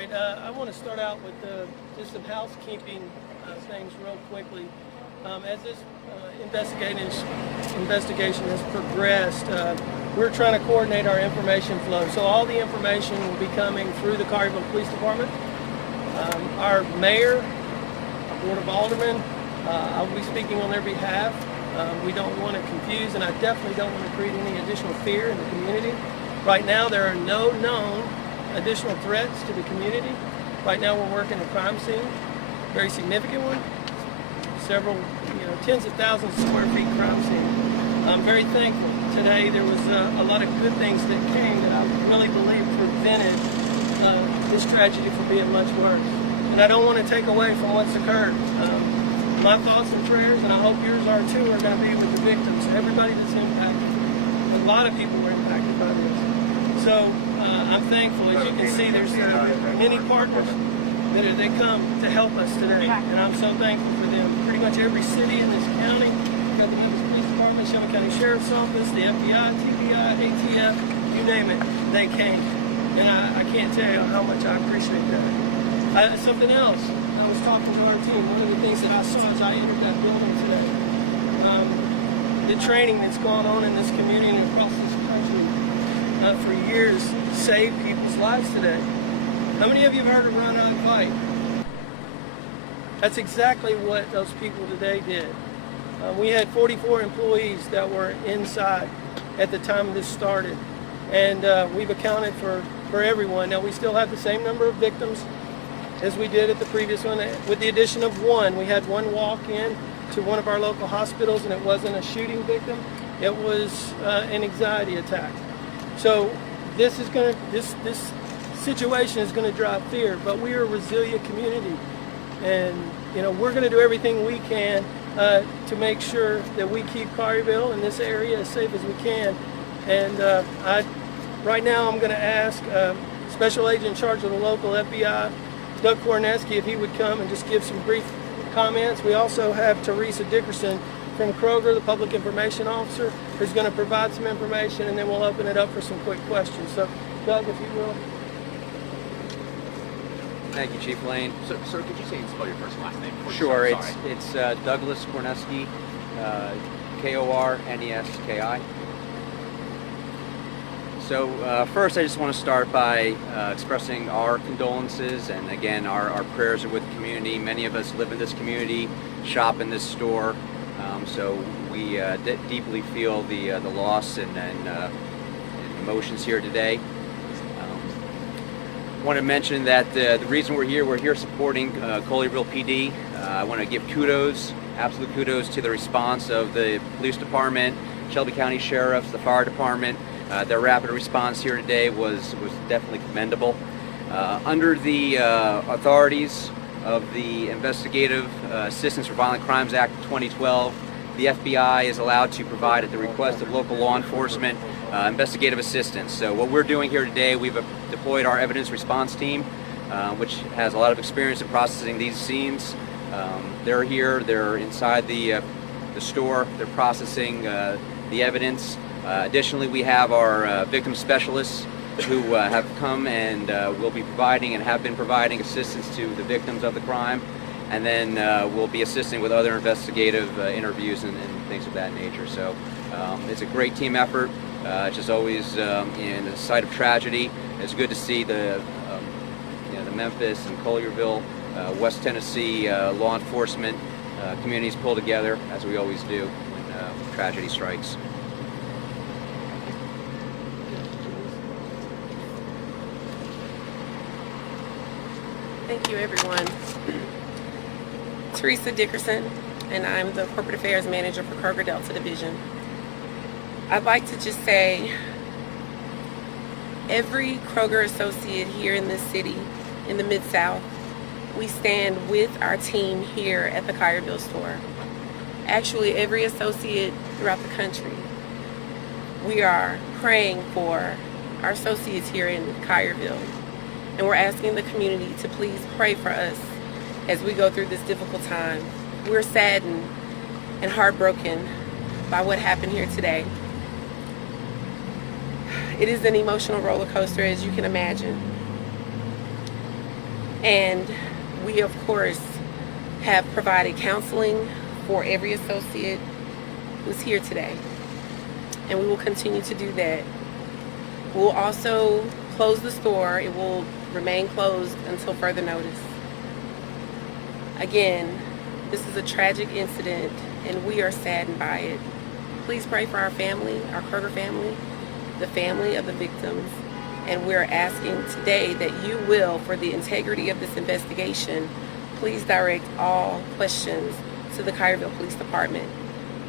right. I want to start out with just some housekeeping things real quickly. As this investigation has progressed, we're trying to coordinate our information flow. So all the information will be coming through the Collierville Police Department. Our mayor, Board of Aldermen, I'll be speaking on their behalf. We don't want to confuse, and I definitely don't want to create any additional fear in the community. Right now, there are no known additional threats to the community. Right now, we're working a crime scene, very significant one. Several, tens of thousands of square feet crime scene. I'm very thankful. Today, there was a lot of good things that came that I really believe prevented this tragedy from being much worse. And I don't want to take away from what's occurred. My thoughts and prayers, and I hope yours are too, are going to be with the victims, everybody that's impacted. A lot of people were impacted by this. So I'm thankful. As you can see, there's many partners that come to help us today, and I'm so thankful for them. Pretty much every city in this county, we've got the Memphis Police Department, Shelby County Sheriff's Office, the FBI, TBI, ATF, you name it, they came. And I can't tell you how much I appreciate that. Something else. I was talking to our team. One of the things that I saw as I entered that building today, the training that's gone on in this community and across this country for years saved people's lives today. How many of you have heard of run, out, fight? That's exactly what those people today did. We had 44 employees that were inside at the time this started, and we've accounted for everyone. Now we still have the same number of victims as we did at the previous one, with the addition of one. We had one walk-in to one of our local hospitals, and it wasn't a shooting victim, it was an anxiety attack. So this situation is going to drive fear, but we are a resilient community, and we're going to do everything we can to make sure that we keep Collierville and this area as safe as we can. And right now I'm going to ask Special Agent in charge of the local FBI, Doug Korneski, if he would come and just give some brief comments. We also have Teresa Dickerson from Kroger, the Public Information Officer, who's going to provide some information, and then we'll open it up for some quick questions. So, Doug, if you will. Thank you, Chief Lane. So, sir, could you say and spell your first and last name? Sure, it's Douglas Korneski, Korneski. So first, I just want to start by expressing our condolences, and again, our prayers are with the community. Many of us live in this community, shop in this store, so we deeply feel the loss and emotions here today. I want to mention that the reason we're here supporting Collierville PD. I want to give absolute kudos to the response of the police department, Shelby County Sheriffs, the fire department. Their rapid response here today was definitely commendable. Under the authorities of the Investigative Assistance for Violent Crimes Act of 2012, the FBI is allowed to provide, at the request of local law enforcement, investigative assistance. So what we're doing here today, we've deployed our evidence response team, which has a lot of experience in processing these scenes. They're here, they're inside the store, they're processing the evidence. Additionally, we have our victim specialists who have come and will be providing and have been providing assistance to the victims of the crime, and then we'll be assisting with other investigative interviews and things of that nature. So it's a great team effort. Just always in the site of tragedy, it's good to see the Memphis and Collierville, West Tennessee law enforcement communities pull together, as we always do when tragedy strikes. Thank you, everyone. Teresa Dickerson, and I'm the Corporate Affairs Manager for Kroger Delta Division. I'd like to just say, every Kroger associate here in this city, in the Mid-South, we stand with our team here at the Collierville store. Actually, every associate throughout the country. We are praying for our associates here in Collierville. And we're asking the community to please pray for us as we go through this difficult time. We're saddened and heartbroken by what happened here today. It is an emotional roller coaster, as you can imagine. And we, of course, have provided counseling for every associate who's here today. And we will continue to do that. We'll also close the store. It will remain closed until further notice. Again, this is a tragic incident and we are saddened by it. Please pray for our family, our Kroger family, the family of the victims. And we're asking today that you will, for the integrity of this investigation, please direct all questions to the Collierville Police Department.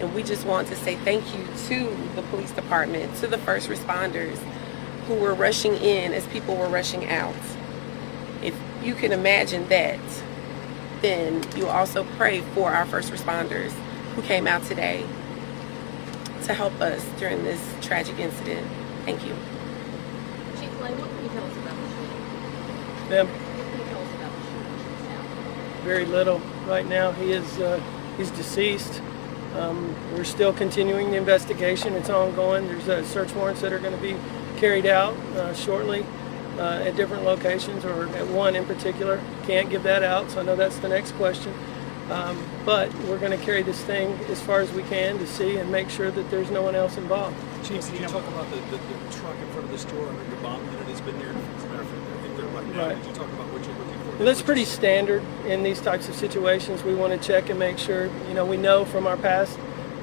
And we just want to say thank you to the police department, to the first responders who were rushing in as people were rushing out. If you can imagine that, then you also pray for our first responders who came out today to help us during this tragic incident. Thank you. Chief Lane, what can you tell us about the shooting? Ma'am, What can you tell us about the shooting? very little. Right now, he's deceased. We're still continuing the investigation. It's ongoing. There's search warrants that are going to be carried out shortly at different locations, or at one in particular. Can't give that out, so I know that's the next question. But we're going to carry this thing as far as we can to see and make sure that there's no one else involved. Chief, did you talk about the truck in front of the store under the bomb unit has been there? As a matter of fact, I think they're right now. Right. Did you talk about what you're looking for? Well, that's pretty standard in these types of situations. We want to check and make sure, we know from our past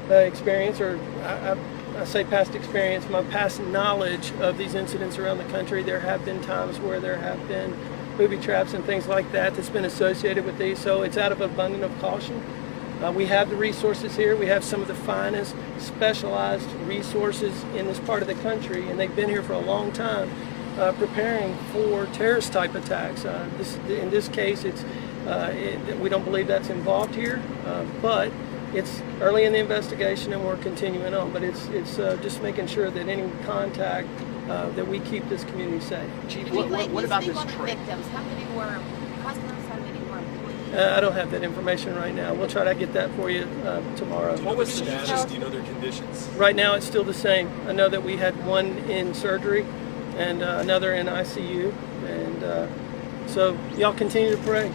experience, or I say past experience, my past knowledge of these incidents around the country. There have been times where there have been booby traps and things like that that's been associated with these, so it's out of abundance of caution. We have the resources here. We have some of the finest specialized resources in this part of the country, and they've been here for a long time preparing for terrorist type attacks. In this case, we don't believe that's involved here, but it's early in the investigation and we're continuing on. But it's just making sure that any contact, that we keep this community safe. Chief, Chief Lane, what you about speak this on the trip? victims? How many were customers? How many were employees? I don't have that information right now. We'll try to get that for you tomorrow. What was the status? Do you know their conditions? Right now, it's still the same. I know that we had one in surgery and another in ICU, and so y'all continue to pray.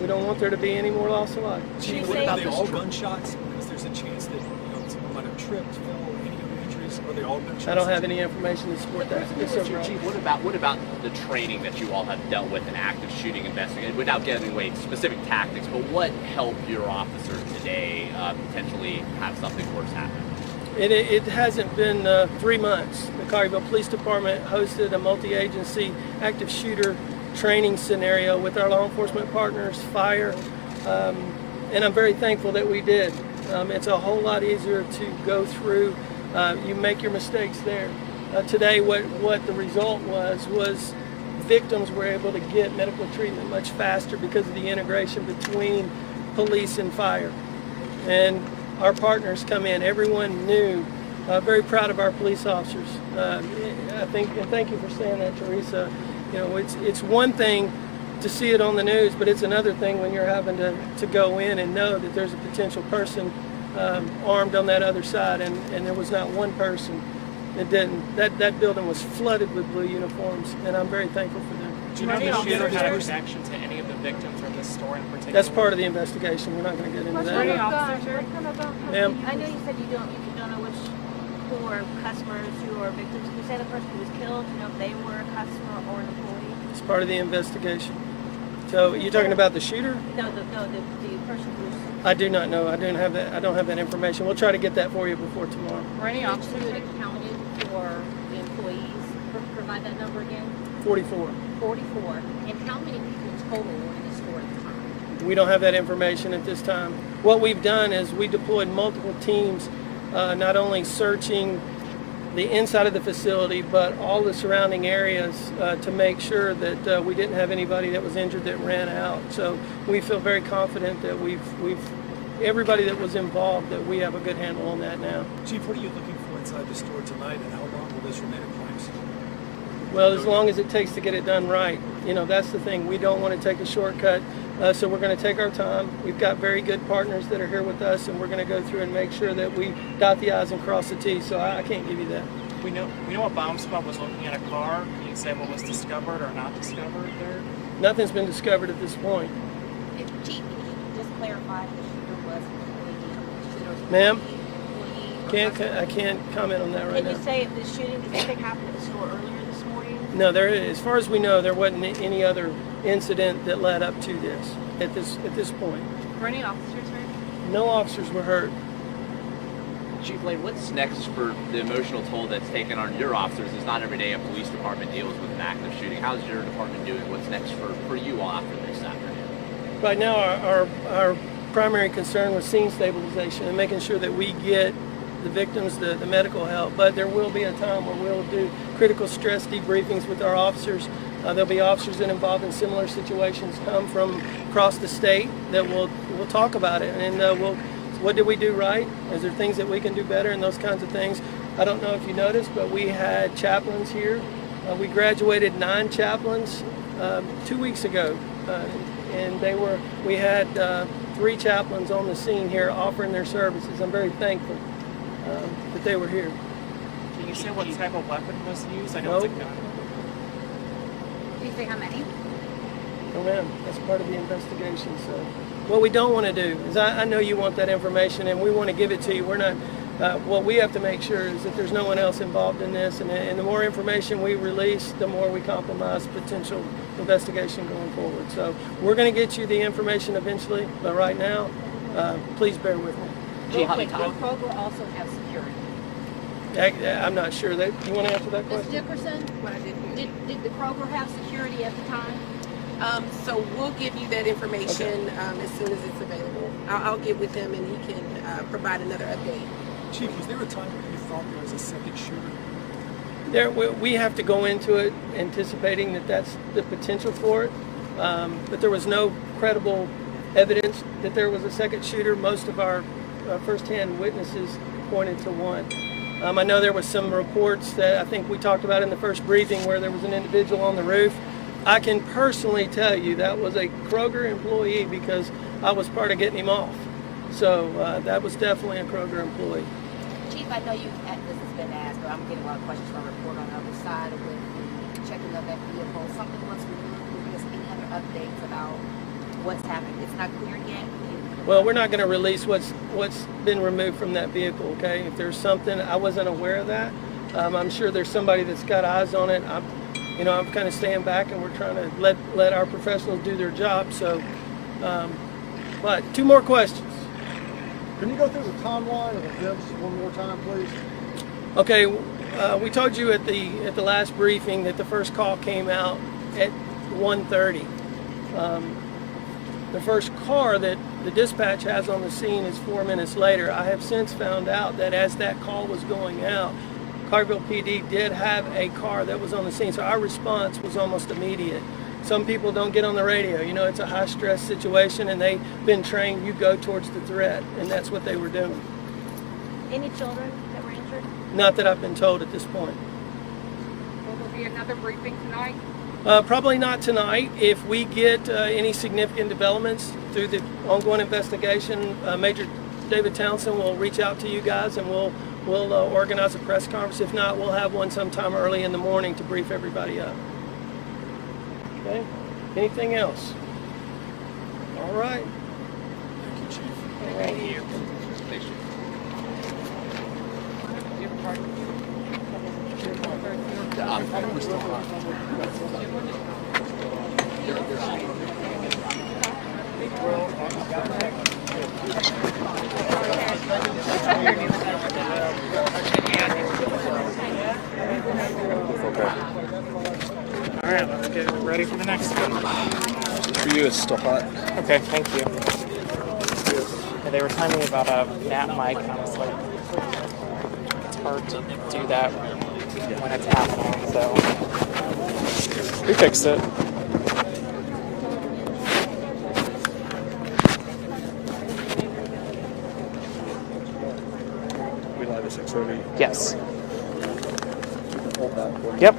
We don't want there to be any more loss of life. Chief, you what say- about they all gunshots? Because there's a chance that someone might have tripped, fell, any other injuries. Are they all gunshots? I don't have any information to support that. Yes, sir, Brian. Chief, what about the training that you all have dealt with in active shooting investigation, without getting away specific tactics, but what helped your officers today potentially have something worse happen? It hasn't been 3 months. The Collierville Police Department hosted a multi-agency active shooter training scenario with our law enforcement partners, fire, and I'm very thankful that we did. It's a whole lot easier to go through. You make your mistakes there. Today, what the result was victims were able to get medical treatment much faster because of the integration between police and fire. And our partners come in. Everyone knew. Very proud of our police officers. I think, and thank you for saying that, Teresa. It's one thing to see it on the news, but it's another thing when you're having to go in and know that there's a potential person armed on that other side, and there was not one person that didn't. That building was flooded with blue uniforms, and I'm very thankful for them. Do you know Any the officer had a shooters? connection to any of the victims or this store in particular? That's part of the investigation. We're not going to get into Were any that. officers? Ma'am? I know you said you don't know who were customers, who were victims. Can you say the person who was killed? Do you know if they were a customer or an employee? It's part of the investigation. So you're talking about the shooter? No, the person who was. I do not know. I don't have that information. We'll try to get that for you before tomorrow. Were any You officers? had accounted for the employees. Provide that number again. 44. 44. And how many people total were in the store at the time? We don't have that information at this time. What we've done is we deployed multiple teams, not only searching the inside of the facility, but all the surrounding areas to make sure that we didn't have anybody that was injured that ran out. So we feel very confident that we've everybody that was involved, that we have a good handle on that now. Chief, what are you looking for inside the store tonight, and how long will this remain a crime scene? Well, as long as it takes to get it done right. That's the thing. We don't want to take a shortcut, so we're going to take our time. We've got very good partners that are here with us, and we're going to go through and make sure that we dot the I's and cross the T's, so I can't give you that. We know a bomb squad was looking at a car. Can you say what was discovered or not discovered there? Nothing's been discovered at this point. Chief, can you just clarify if the shooter was an employee? Ma'am? Employee or I can't comment on that right Can now. you say if the shooting, did something happen at the store earlier this morning? No, as far as we know, there wasn't any other incident that led up to this at this point. Were any officers hurt? No officers were hurt. Chief Lane, what's next for the emotional toll that's taken on your officers? It's not every day a police department deals with an active shooting. How's your department doing? What's next for you all after this afternoon? Right now, our primary concern was scene stabilization and making sure that we get the victims the medical help. But there will be a time where we'll do critical stress debriefings with our officers. There'll be officers that involved in similar situations come from across the state that we'll talk about it, and what did we do right? Is there things that we can do better and those kinds of things? I don't know if you noticed, but we had chaplains here. We graduated 9 chaplains 2 weeks ago, and we had 3 chaplains on the scene here offering their services. I'm very thankful that they were here. Can you say what type of weapon was used? I No. don't think that. Did you say how many? Oh man, that's part of the investigation. So what we don't want to do is, I know you want that information and we want to give it to you. We're not, what we have to make sure is that there's no one else involved in this, and the more information we release, the more we compromise potential investigation going forward. So we're going to get you the information eventually, but right now, please bear with me. Gee, how many Will times? Kroger also have security? I'm not sure that you want to answer that Ms. question. Dickerson, What I didn't hear. did the Kroger have security at the time? So we'll give you that information as soon as it's available. I'll get with him and he can provide another update. Chief, was there a time when you thought there was a second shooter? We have to go into it anticipating that that's the potential for it, but there was no credible evidence that there was a second shooter. Most of our first-hand witnesses pointed to one. I know there was some reports that I think we talked about in the first briefing where there was an individual on the roof. I can personally tell you that was a Kroger employee because I was part of getting him off. So that was definitely a Kroger employee. Chief, I know this has been asked, but I'm getting a lot of questions from a report on the other side with the checking of that vehicle. Something was removed. Will you give us any other updates about what's happened? It's not clear yet. Well, we're not going to release what's been removed from that vehicle, okay? If there's something, I wasn't aware of that. I'm sure there's somebody that's got eyes on it. I'm kind of staying back, and we're trying to let our professionals do their job. So, but 2 more questions. Can you go through the timeline of events one more time, please? Okay, we told you at the last briefing that the first call came out at 1:30. The first car that the dispatch has on the scene is 4 minutes later. I have since found out that as that call was going out, Collierville PD did have a car that was on the scene, so our response was almost immediate. Some people don't get on the radio. You know, it's a high-stress situation, and they've been trained, you go towards the threat, and that's what they were doing. Any children that were injured? Not that I've been told at this point. Will there be another briefing tonight? Probably not tonight. If we get any significant developments through the ongoing investigation, Major David Townsend will reach out to you guys and we'll organize a press conference. If not, we'll have one sometime early in the morning to brief everybody up. Okay? Anything else? All right. Thank you, Chief. Thank you. Thanks, Chief. We're still hot. All right, let's get ready for the next one. For you, it's still hot. Okay, thank you. Yeah, they were telling me about a nap mic, and I was like, it's hard to do that when it's happening, so we fixed it. We live at 6:30. Yes. Hold that for me. Yep.